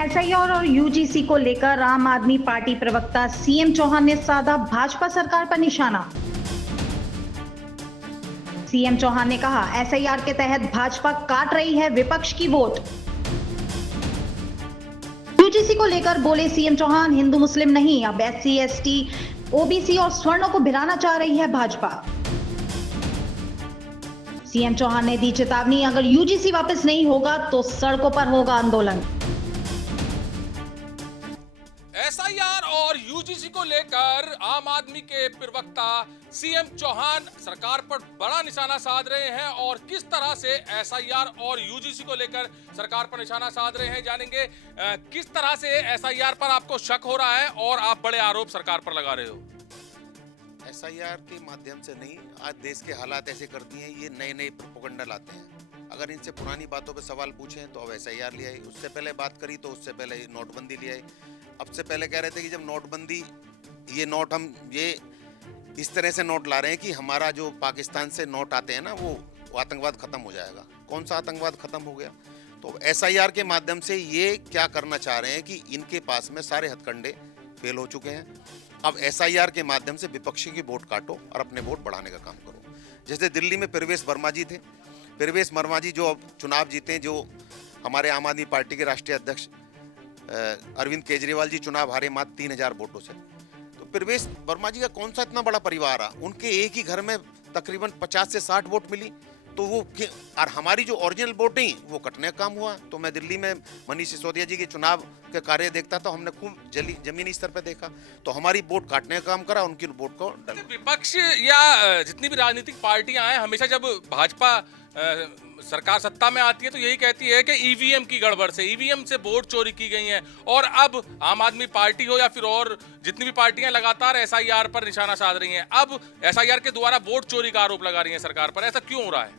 SIR और UGC को लेकर आम आदमी पार्टी प्रवक्ता सीएम चौहान ने साधा भाजपा सरकार पर निशाना। सीएम चौहान ने कहा, एसआईआर के तहत भाजपा काट रही है विपक्ष की वोट। यूजीसी को लेकर बोले सीएम चौहान, हिंदू मुस्लिम नहीं, अब एससी एसटी ओबीसी और स्वर्णों को भिड़ाना चाह रही है भाजपा। सीएम चौहान ने दी चेतावनी, अगर यूजीसी वापस नहीं होगा तो सड़कों पर होगा आंदोलन। एसआईआर और यूजीसी को लेकर आम आदमी के प्रवक्ता सीएम चौहान सरकार पर बड़ा निशाना साध रहे हैं और किस तरह से एसआईआर और यूजीसी को लेकर सरकार पर निशाना साध रहे हैं, जानेंगे किस तरह से एसआईआर पर आपको शक हो रहा है और आप बड़े आरोप सरकार पर लगा रहे हो। एसआईआर के माध्यम से नहीं, आज देश के हालात ऐसे करती हैं, ये नए नए प्रोपेगेंडा लाते हैं। अगर इनसे पुरानी बातों पे सवाल पूछें तो अब एसआईआर ले आई, उससे पहले बात करी तो उससे पहले नोटबंदी ले आई। अब से पहले कह रहे थे कि जब नोटबंदी, ये नोट हम ये इस तरह से नोट ला रहे हैं कि हमारा जो पाकिस्तान से नोट आते हैं ना, वो आतंकवाद खत्म हो जाएगा। कौन सा आतंकवाद खत्म हो गया? तो एसआईआर के माध्यम से ये क्या करना चाह रहे हैं कि इनके पास में सारे हथकंडे फेल हो चुके हैं। अब एसआईआर के माध्यम से विपक्षी की वोट काटो और अपने वोट बढ़ाने का काम करो। जैसे दिल्ली में प्रवेश वर्मा जी थे, प्रवेश वर्मा जी जो अब चुनाव जीते, जो हमारे आम आदमी पार्टी के राष्ट्रीय अध्यक्ष अरविंद केजरीवाल जी चुनाव हारे मात्र 3000 वोटों से। तो प्रवेश वर्मा जी का कौन सा इतना बड़ा परिवार रहा, उनके एक ही घर में तकरीबन 50 से 60 वोट मिली, तो वो और हमारी जो ओरिजिनल वोट नहीं वो कटने का काम हुआ। तो मैं दिल्ली में मनीष सिसोदिया जी के चुनाव के कार्य देखता था, हमने खूब जमीनी स्तर पर देखा, तो हमारी वोट काटने का काम करा, उनकी वोट को डल। विपक्ष या जितनी भी राजनीतिक पार्टियां हैं, हमेशा जब भाजपा सरकार सत्ता में आती है तो यही कहती है कि ईवीएम की गड़बड़ से, ईवीएम से वोट चोरी की गई है। और अब आम आदमी पार्टी हो या फिर और जितनी भी पार्टियां लगातार एसआईआर पर निशाना साध रही हैं, अब एसआईआर के द्वारा वोट चोरी का आरोप लगा रही हैं सरकार पर। ऐसा क्यों हो रहा है?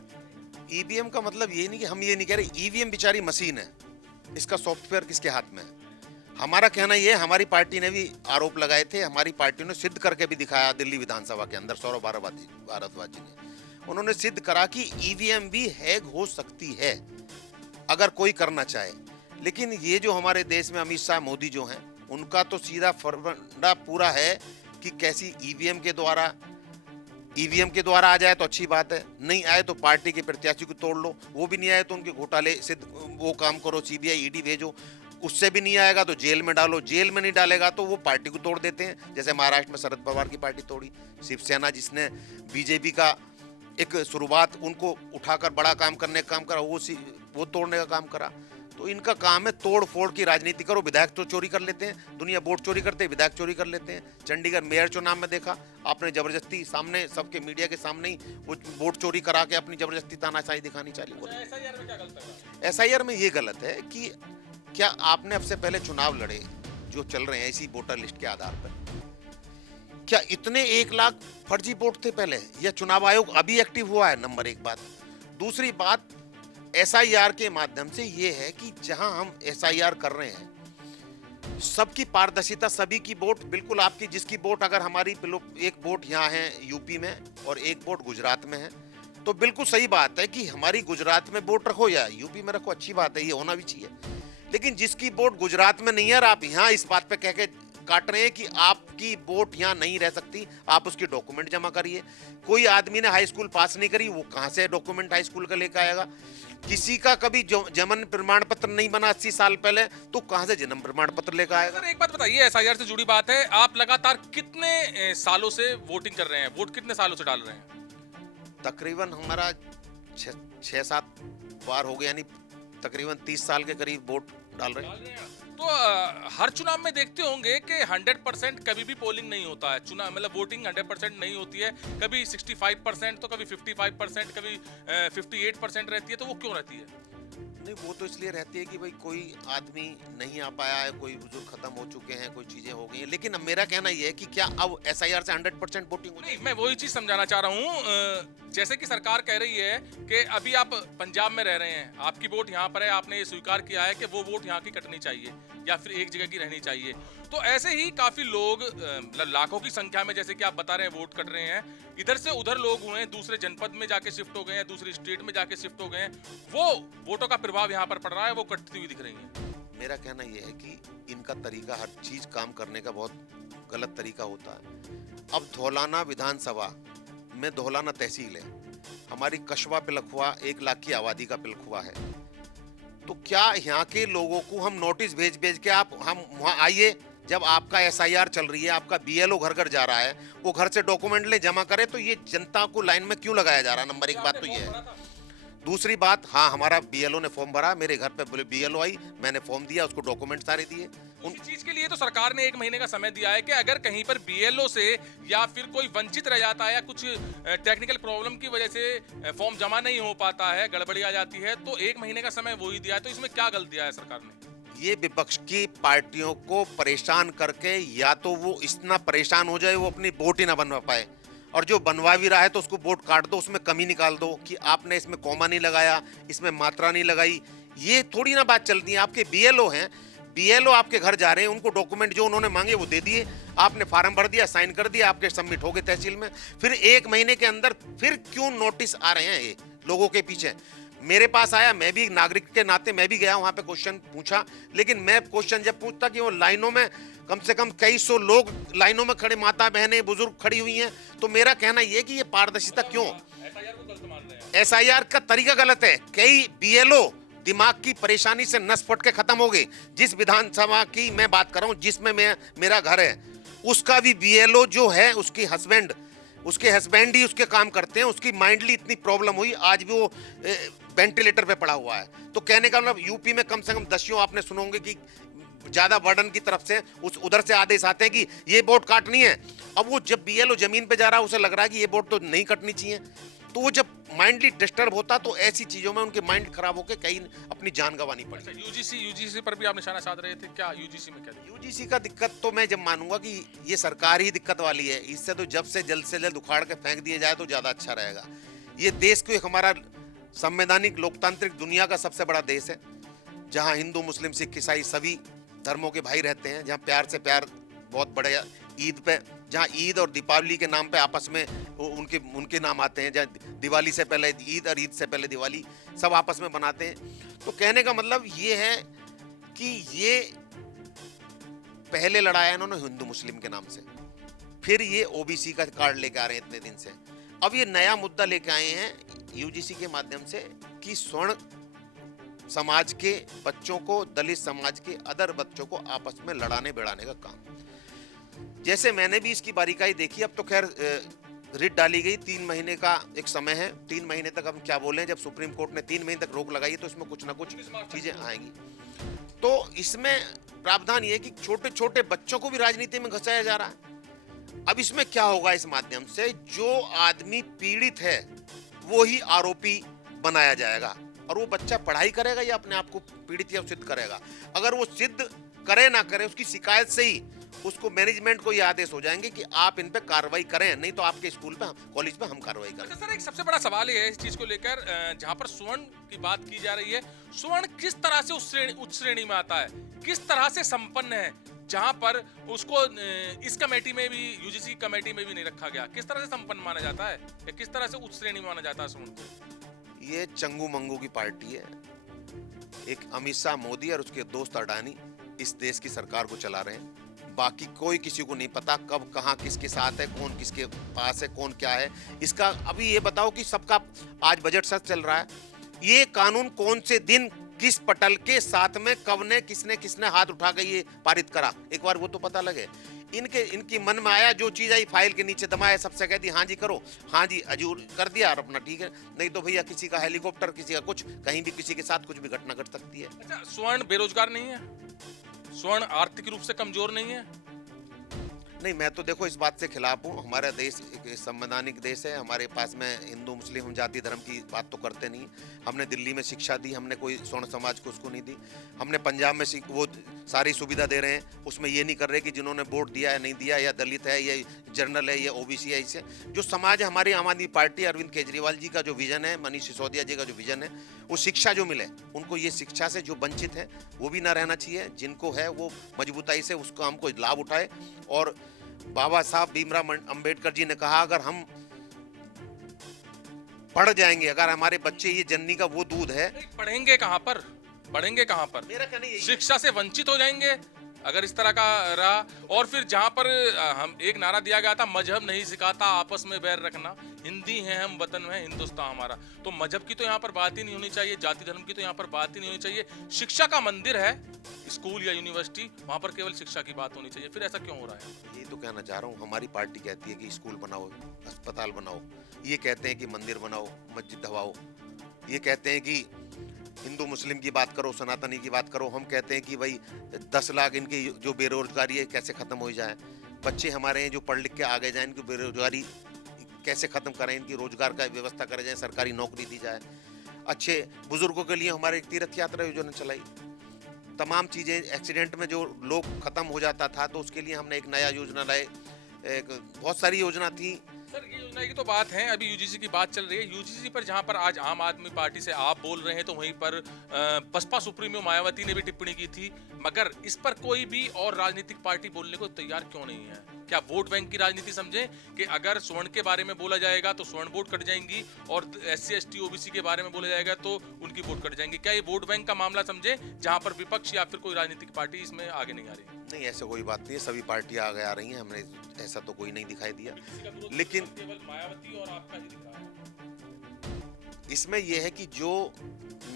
ईवीएम का मतलब ये नहीं कि हम ये नहीं कह रहे, ईवीएम बेचारी मशीन है, इसका सॉफ्टवेयर किसके हाथ में है? हमारा कहना ये, हमारी पार्टी ने भी आरोप लगाए थे, हमारी पार्टी ने सिद्ध करके भी दिखाया दिल्ली विधानसभा के अंदर, सौरभ भारद्वाज जी ने, उन्होंने सिद्ध करा कि ईवीएम भी हैक हो सकती है अगर कोई करना चाहे। लेकिन ये जो हमारे देश में अमित शाह मोदी जो हैं, उनका तो सीधा फंडा पूरा है कि कैसी ईवीएम के द्वारा आ जाए तो अच्छी बात है, नहीं आए तो पार्टी के प्रत्याशी को तोड़ लो, वो भी नहीं आए तो उनके घोटाले सिद्ध वो काम करो, सीबीआई ईडी भेजो, उससे भी नहीं आएगा तो जेल में डालो, जेल में नहीं डालेगा तो वो पार्टी को तोड़ देते हैं। जैसे महाराष्ट्र में शरद पवार की पार्टी तोड़ी, शिवसेना जिसने बीजेपी का एक शुरुआत उनको उठाकर बड़ा काम करने का काम करा, वो तोड़ने का काम करा। तो इनका काम है तोड़ फोड़ की राजनीति करो। विधायक तो चोरी कर लेते हैं, दुनिया वोट चोरी करते हैं, विधायक चोरी कर लेते हैं। चंडीगढ़ मेयर चुनाव में देखा आपने, जबरदस्ती सामने सबके मीडिया के सामने ही वो वोट चोरी करा के अपनी जबरदस्ती तानाशाही दिखानी चाहिए। एसआईआर में ये गलत है कि क्या आपने अब से पहले चुनाव लड़े जो चल रहे हैं इसी वोटर लिस्ट के आधार पर, क्या इतने 1 लाख फर्जी वोट थे पहले, या चुनाव आयोग अभी एक्टिव हुआ है? नंबर 1 बात। दूसरी बात, एसआईआर के माध्यम से ये है कि जहां हम एसआईआर कर रहे हैं, सबकी पारदर्शिता, सभी की वोट बिल्कुल आपकी, जिसकी वोट अगर हमारी एक वोट यहाँ है यूपी में और एक वोट गुजरात में है, तो बिल्कुल सही बात है कि हमारी गुजरात में वोट रखो या यूपी में रखो, अच्छी बात है, ये होना भी चाहिए। लेकिन जिसकी वोट गुजरात में नहीं है और आप यहाँ इस बात पे कह के काट रहे हैं कि आपकी वोट यहाँ नहीं रह सकती, आप उसकी डॉक्यूमेंट जमा करिए। कोई आदमी ने हाई स्कूल पास नहीं करी, वो कहाँ से डॉक्यूमेंट हाई स्कूल का लेकर आएगा? किसी का कभी जन्म प्रमाण पत्र नहीं बना 80 साल पहले, तो कहाँ से जन्म प्रमाण पत्र लेकर आएगा? सर एक बात बताइए, एसआईआर से जुड़ी बात है, आप लगातार कितने सालों से वोटिंग कर रहे हैं, वोट कितने सालों से डाल रहे हैं? तकरीबन हमारा 6-7 बार हो गया, यानी तकरीबन 30 साल के करीब वोट डाल रहे हैं। तो हर चुनाव में देखते होंगे कि 100% कभी भी पोलिंग नहीं होता है, चुनाव मतलब वोटिंग 100% नहीं होती है, कभी 65% तो कभी 55%, कभी 58% रहती है। तो वो क्यों रहती है? नहीं, वो तो इसलिए रहती है कि भाई कोई आदमी नहीं आ पाया है, कोई बुजुर्ग खत्म हो चुके हैं, कोई चीजें हो गई हैं। लेकिन अब मेरा कहना यह है कि क्या अब एसआईआर से 100% वोटिंग हो नहीं, मैं वही चीज समझाना चाह रहा हूँ। जैसे कि सरकार कह रही है कि अभी आप पंजाब में रह रहे हैं, आपकी वोट यहाँ पर है, आपने ये स्वीकार किया है कि वो वोट यहाँ की कटनी चाहिए या फिर एक जगह की रहनी चाहिए। तो ऐसे ही काफी लोग लाखों की संख्या में, जैसे कि आप बता रहे हैं, वोट कट रहे हैं, इधर से उधर लोग हुए हैं, दूसरे जनपद में जाके शिफ्ट हो गए हैं, दूसरी स्टेट में जाके शिफ्ट हो गए हैं, वो वोटों का प्रभाव यहाँ पर पड़ रहा है, वो कटती हुई दिख रही है। मेरा कहना यह है कि इनका तरीका, हर चीज काम करने का बहुत गलत तरीका होता है। अब धौलाना विधानसभा में धौलाना तहसील है, हमारी कस्बा पिलखुआ 1 लाख की आबादी का पिलखुआ है। तो क्या यहाँ के लोगों को हम नोटिस भेज भेज के आप हम वहाँ आइए, जब आपका एसआईआर चल रही है, आपका बीएलओ घर घर जा रहा है, वो घर से डॉक्यूमेंट ले जमा करे, तो ये जनता को लाइन में क्यों लगाया जा रहा है? नंबर 1 बात तो ये है। दूसरी बात, हाँ, हमारा बीएलओ ने फॉर्म भरा, मेरे घर पे बीएलओ आई, मैंने फॉर्म दिया, उसको डॉक्यूमेंट सारे दिए। उन चीज के लिए तो सरकार ने 1 महीने का समय दिया है कि अगर कहीं पर बीएलओ से या फिर कोई वंचित रह जाता है या कुछ टेक्निकल प्रॉब्लम की वजह से फॉर्म जमा नहीं हो पाता है, गड़बड़ी आ जाती है, तो 1 महीने का समय वो ही दिया है। तो इसमें क्या गलत दिया है सरकार ने? ये विपक्ष की पार्टियों को परेशान करके, या तो वो इतना परेशान हो जाए वो अपनी वोट ही ना बनवा पाए, और जो बनवा भी रहा है तो उसको वोट काट दो, उसमें कमी निकाल दो कि आपने इसमें कॉमा नहीं लगाया, इसमें मात्रा नहीं लगाई। ये थोड़ी ना बात चलती है। आपके बीएलओ हैं, बीएलओ आपके घर जा रहे हैं, उनको डॉक्यूमेंट जो उन्होंने मांगे वो दे दिए, आपने फार्म भर दिया, साइन कर दिया, आपके सबमिट हो गए तहसील में। फिर 1 महीने के अंदर फिर क्यों नोटिस आ रहे हैं ये लोगों के पीछे? मेरे पास आया, मैं भी नागरिक के नाते मैं भी गया वहां पे, क्वेश्चन पूछा, लेकिन मैं क्वेश्चन जब पूछता कि वो लाइनों में कम से कम कई सौ लोग लाइनों में खड़े, माता बहनें बुजुर्ग खड़ी हुई हैं, तो मेरा कहना यह कि ये पारदर्शिता क्यों? एसआईआर का तरीका गलत है। कई बीएलओ दिमाग की परेशानी से नस फट के खत्म हो गए। जिस विधानसभा की मैं बात कर रहा हूँ, जिसमें मेरा घर है, उसका भी बीएलओ जो है, उसके हस्बैंड ही उसके काम करते हैं, उसकी माइंडली इतनी प्रॉब्लम हुई, आज भी वो वेंटिलेटर पे पड़ा हुआ है। तो कहने का मतलब यूपी में कम से कम 10 आपने सुने होंगे कि ज्यादा बर्डन की तरफ से उधर से आदेश आते हैं कि ये वोट काटनी है। अब वो जब बीएलओ जमीन पे जा रहा है, उसे लग रहा है कि ये वोट तो नहीं कटनी चाहिए, तो वो जब माइंडली डिस्टर्ब होता तो ऐसी चीजों में उनके माइंड खराब होकर कहीं अपनी जान गंवानी पड़ी। यूजीसी पर भी आप निशाना साध रहे थे, क्या यूजीसी में क्या? यूजीसी का दिक्कत तो मैं जब मानूंगा कि ये सरकार ही दिक्कत वाली है, इससे तो जब से जल्द उखाड़ के फेंक दिया जाए तो ज्यादा अच्छा रहेगा। ये देश को एक हमारा संवैधानिक लोकतांत्रिक दुनिया का सबसे बड़ा देश है, जहाँ हिंदू मुस्लिम सिख ईसाई सभी धर्मों के भाई रहते हैं, जहाँ प्यार से प्यार बहुत बड़े, ईद पे जहाँ ईद और दीपावली के नाम पे आपस में उनके नाम आते हैं, जहाँ दिवाली से पहले ईद और ईद से पहले दिवाली सब आपस में बनाते हैं। तो कहने का मतलब ये है कि ये पहले लड़ाया इन्होंने हिंदू मुस्लिम के नाम से, फिर ये ओबीसी का कार्ड लेके आ रहे हैं इतने दिन से, अब ये नया मुद्दा लेके आए हैं यूजीसी के माध्यम से कि स्वर्ण समाज के बच्चों को, दलित समाज के अदर बच्चों को आपस में लड़ाने भिड़ाने का काम। जैसे मैंने भी इसकी बारीकाई देखी, अब तो खैर रिट डाली गई, 3 महीने का एक समय है, 3 महीने तक हम क्या बोलें, जब सुप्रीम कोर्ट ने 3 महीने तक रोक लगाई तो इसमें कुछ ना कुछ चीजें आएंगी। तो इसमें प्रावधान ये है कि छोटे छोटे बच्चों को भी राजनीति में घुसाया जा रहा है। अब इसमें क्या होगा, इस माध्यम से जो आदमी पीड़ित है वो ही आरोपी बनाया जाएगा, और वो बच्चा पढ़ाई करेगा या अपने आप को पीड़ित या सिद्ध करेगा। अगर वो सिद्ध करे ना करे, उसकी शिकायत से ही उसको मैनेजमेंट को ये आदेश हो जाएंगे कि आप इन पे कार्रवाई करें, नहीं तो आपके स्कूल पे, कॉलेज पे हम कार्रवाई करें। सर, एक सबसे बड़ा सवाल ये है इस चीज को लेकर, जहां पर स्वर्ण की बात की जा रही है, स्वर्ण किस तरह से उच्च श्रेणी में आता है, किस तरह से संपन्न है, जहां पर उसको इस कमेटी में भी, यूजीसी कमेटी में भी नहीं रखा गया, किस तरह से संपन्न माना जाता है या किस तरह से उच्च श्रेणी में माना जाता है स्वर्ण को? ये चंगू मंगू की पार्टी है। एक अमित शाह, मोदी और उसके दोस्त अडानी इस देश की सरकार को चला रहे हैं। बाकी कोई किसी को नहीं पता कब कहां किसके साथ है, कौन किसके पास है, कौन क्या है। इसका अभी ये बताओ कि सबका आज बजट सच चल रहा है, ये कानून कौन से दिन किस पटल के साथ में कब ने किसने हाथ उठा के ये पारित करा, एक बार वो तो पता लगे। इनकी मन में आया, जो चीज आई फाइल के नीचे दबाया, सबसे कह दी हाँ जी करो, हाँ जी हजूर कर दिया और अपना ठीक है। नहीं तो भैया किसी का हेलीकॉप्टर, किसी का कुछ, कहीं भी किसी के साथ कुछ भी घटना घट सकती है। अच्छा, स्वर्ण बेरोजगार नहीं है, स्वर्ण आर्थिक रूप से कमजोर नहीं है? नहीं, मैं तो देखो इस बात से खिलाफ हूँ। हमारा देश एक संवैधानिक देश है, हमारे पास में हिंदू मुस्लिम, हम जाति धर्म की बात तो करते नहीं। हमने दिल्ली में शिक्षा दी, हमने कोई स्वर्ण समाज को उसको नहीं दी। हमने पंजाब में वो सारी सुविधा दे रहे हैं, उसमें ये नहीं कर रहे कि जिन्होंने वोट दिया है नहीं दिया, या दलित है, या जनरल है, या ओबीसी है। इससे जो समाज है, हमारी आम आदमी पार्टी, अरविंद केजरीवाल जी का जो विजन है, मनीष सिसोदिया जी का जो विजन है, वो शिक्षा जो मिले उनको, ये शिक्षा से जो वंचित है वो भी ना रहना चाहिए, जिनको है वो मजबूताई से उसको हमको लाभ उठाए। और बाबा साहब भीमराव अंबेडकर जी ने कहा, अगर हम पढ़ जाएंगे, अगर हमारे बच्चे, ये जननी का वो दूध है। पढ़ेंगे कहाँ पर? पढ़ेंगे कहाँ पर? मेरा कहना यही है। शिक्षा से वंचित हो जाएंगे अगर इस तरह का रहा। और फिर जहां पर हम एक नारा दिया गया था, मजहब नहीं सिखाता आपस में बैर रखना, हिंदी है हम वतन है हिंदुस्तान हमारा, तो मजहब की तो यहाँ पर बात ही नहीं होनी चाहिए, जाति धर्म की तो यहाँ पर बात ही नहीं होनी चाहिए। शिक्षा का मंदिर है स्कूल या यूनिवर्सिटी, वहां पर केवल शिक्षा की बात होनी चाहिए। फिर ऐसा क्यों हो रहा है? ये तो कहना चाह रहा हूँ, हमारी पार्टी कहती है कि स्कूल बनाओ, अस्पताल बनाओ, ये कहते हैं कि मंदिर बनाओ, मस्जिद धवाओ, ये कहते हैं कि हिंदू मुस्लिम की बात करो, सनातनी की बात करो, हम कहते हैं कि भाई 10 लाख इनकी जो बेरोजगारी है कैसे खत्म हो जाए, बच्चे हमारे हैं जो पढ़ लिख के आगे जाए, इनकी बेरोजगारी कैसे खत्म करें, इनकी रोजगार का व्यवस्था करें जाए, सरकारी नौकरी दी जाए, अच्छे बुजुर्गों के लिए हमारे एक तीर्थ यात्रा योजना चलाई, तमाम चीज़ें, एक्सीडेंट में जो लोग खत्म हो जाता था तो उसके लिए हमने एक नया योजना लाए, एक बहुत सारी योजना थी। सर ये योजना की तो बात है, अभी यूजीसी की बात चल रही है। यूजीसी पर जहां पर आज आम आदमी पार्टी से आप बोल रहे हैं, तो वहीं पर बसपा सुप्रीमो मायावती ने भी टिप्पणी की थी, मगर इस पर कोई भी और राजनीतिक पार्टी बोलने को तैयार क्यों नहीं है? क्या वोट बैंक की राजनीति समझे कि अगर स्वर्ण के बारे में बोला जाएगा तो स्वर्ण वोट कट जाएंगी, और SC ST OBC के बारे में बोला जाएगा तो उनकी वोट कट जाएंगी? क्या ये वोट बैंक का मामला समझे, जहां पर विपक्ष या फिर कोई राजनीतिक पार्टी इसमें आगे नहीं आ रही? नहीं, ऐसा कोई बात नहीं है, सभी पार्टियां आगे आ रही हैं, हमने ऐसा तो कोई नहीं दिखाई दिया, लेकिन केवल मायावती और आपका ही दिख रहा है। इसमें यह है कि जो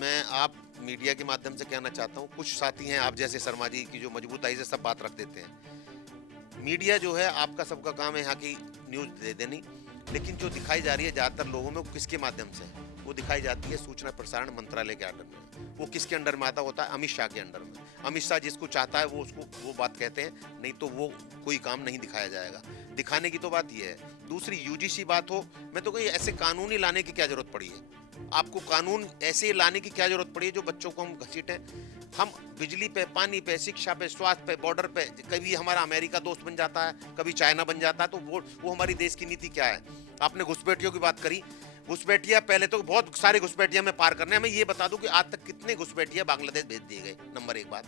मैं आप मीडिया के माध्यम से कहना चाहता हूँ, कुछ साथी हैं आप जैसे शर्मा जी की जो मजबूताई से सब बात रख देते हैं। मीडिया जो है आपका सबका काम है यहाँ की न्यूज़ दे देनी, लेकिन जो दिखाई जा रही है ज़्यादातर लोगों में वो किसके माध्यम से है? वो दिखाई जाती है सूचना प्रसारण मंत्रालय के अंडर में। वो किसके अंडर में आता होता है? अमित शाह के अंडर में। अमित शाह जिसको चाहता है वो उसको वो बात कहते हैं, नहीं तो वो कोई काम नहीं दिखाया जाएगा। दिखाने की तो बात ये है। दूसरी यूजीसी बात हो, मैं तो कहीं ऐसे कानूनी लाने की क्या जरूरत पड़ी है? आपको कानून ऐसे लाने की क्या जरूरत पड़ी है जो बच्चों को हम घसीटें? हम बिजली पे, पानी पे, शिक्षा पे, स्वास्थ्य पे, बॉर्डर पे, कभी हमारा अमेरिका दोस्त बन जाता है, कभी चाइना बन जाता है, तो वो हमारी देश की नीति क्या है? आपने घुसपैठियों की बात करी, घुसपैठिया पहले तो बहुत सारे घुसपैठिया में पार करने हैं। मैं ये बता दूं कि आज तक कितने घुसपैठिया बांग्लादेश भेज दिए गए, नंबर 1 बात।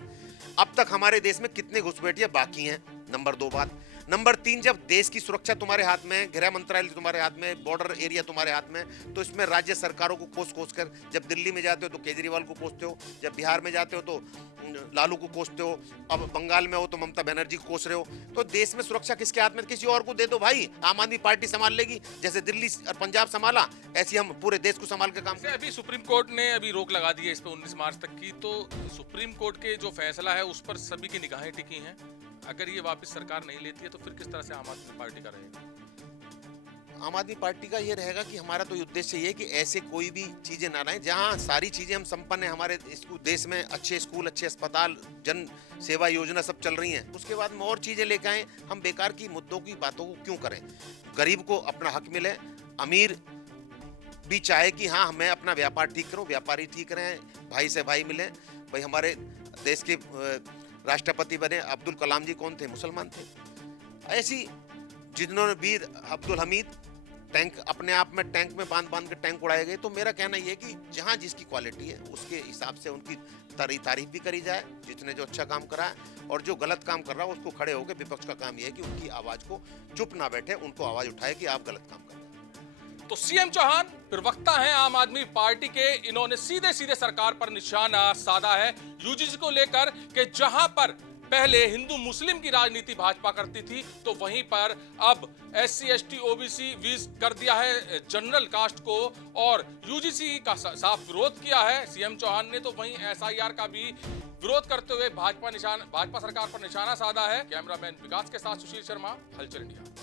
अब तक हमारे देश में कितने घुसपैठिया बाकी हैं, नंबर 2 बात। नंबर 3, जब देश की सुरक्षा तुम्हारे हाथ में, गृह मंत्रालय तुम्हारे हाथ में, बॉर्डर एरिया तुम्हारे हाथ में, तो इसमें राज्य सरकारों को कोस कर, जब दिल्ली में जाते हो तो केजरीवाल को कोसते हो, जब बिहार में जाते हो तो लालू को कोसते हो, अब बंगाल में हो तो ममता बनर्जी को कोस रहे हो। तो देश में सुरक्षा किसके हाथ में? किसी और को दे दो भाई, आम आदमी पार्टी संभाल लेगी। जैसे दिल्ली और पंजाब संभाला, ऐसे हम पूरे देश को संभाल के काम करें। अभी सुप्रीम कोर्ट ने अभी रोक लगा दी है इस पे 19 मार्च तक की, तो सुप्रीम कोर्ट के जो फैसला है उस पर सभी की निगाहें टिकी हैं। अगर ये वापस सरकार नहीं लेती है तो फिर किस तरह से आम आदमी पार्टी का रहेगा? आम आदमी पार्टी का ये रहेगा कि हमारा तो उद्देश्य ये है कि ऐसे कोई भी चीजें ना लाएं जहां सारी चीजें हम संपन्न है, हमारे देश में अच्छे स्कूल, अच्छे अस्पताल, जन सेवा योजना सब चल रही हैं। उसके बाद में और चीजें लेकर आए, हम बेकार की मुद्दों की बातों को क्यों करें? गरीब को अपना हक मिले, अमीर भी चाहे कि हाँ मैं अपना व्यापार ठीक करूं, व्यापारी ठीक रहें, भाई से भाई मिले। भाई हमारे देश के राष्ट्रपति बने अब्दुल कलाम जी कौन थे? मुसलमान थे। ऐसी जिन्होंने वीर अब्दुल हमीद, टैंक अपने आप में टैंक में बांध के टैंक उड़ाए गए। तो मेरा कहना यह है कि जहां जिसकी क्वालिटी है उसके हिसाब से उनकी तारीफ भी करी जाए, जिसने जो अच्छा काम करा है, और जो गलत काम कर रहा है उसको खड़े होकर, विपक्ष का काम यह है कि उनकी आवाज को चुप ना बैठे, उनको आवाज उठाए कि आप गलत काम कर रहे हैं। तो सीएम चौहान प्रवक्ता हैं आम आदमी पार्टी के, इन्होंने सीधे सीधे सरकार पर निशाना साधा है यूजीसी को लेकर कि जहां पर पहले हिंदू मुस्लिम की राजनीति भाजपा करती थी, तो वहीं पर अब SC ST OBC 20 कर दिया है जनरल कास्ट को, और यूजीसी का साफ विरोध किया है सीएम चौहान ने। तो वहीं SIR का भी विरोध करते हुए भाजपा सरकार पर निशाना साधा है। कैमरामैन विकास के साथ सुशील शर्मा, हलचल इंडिया।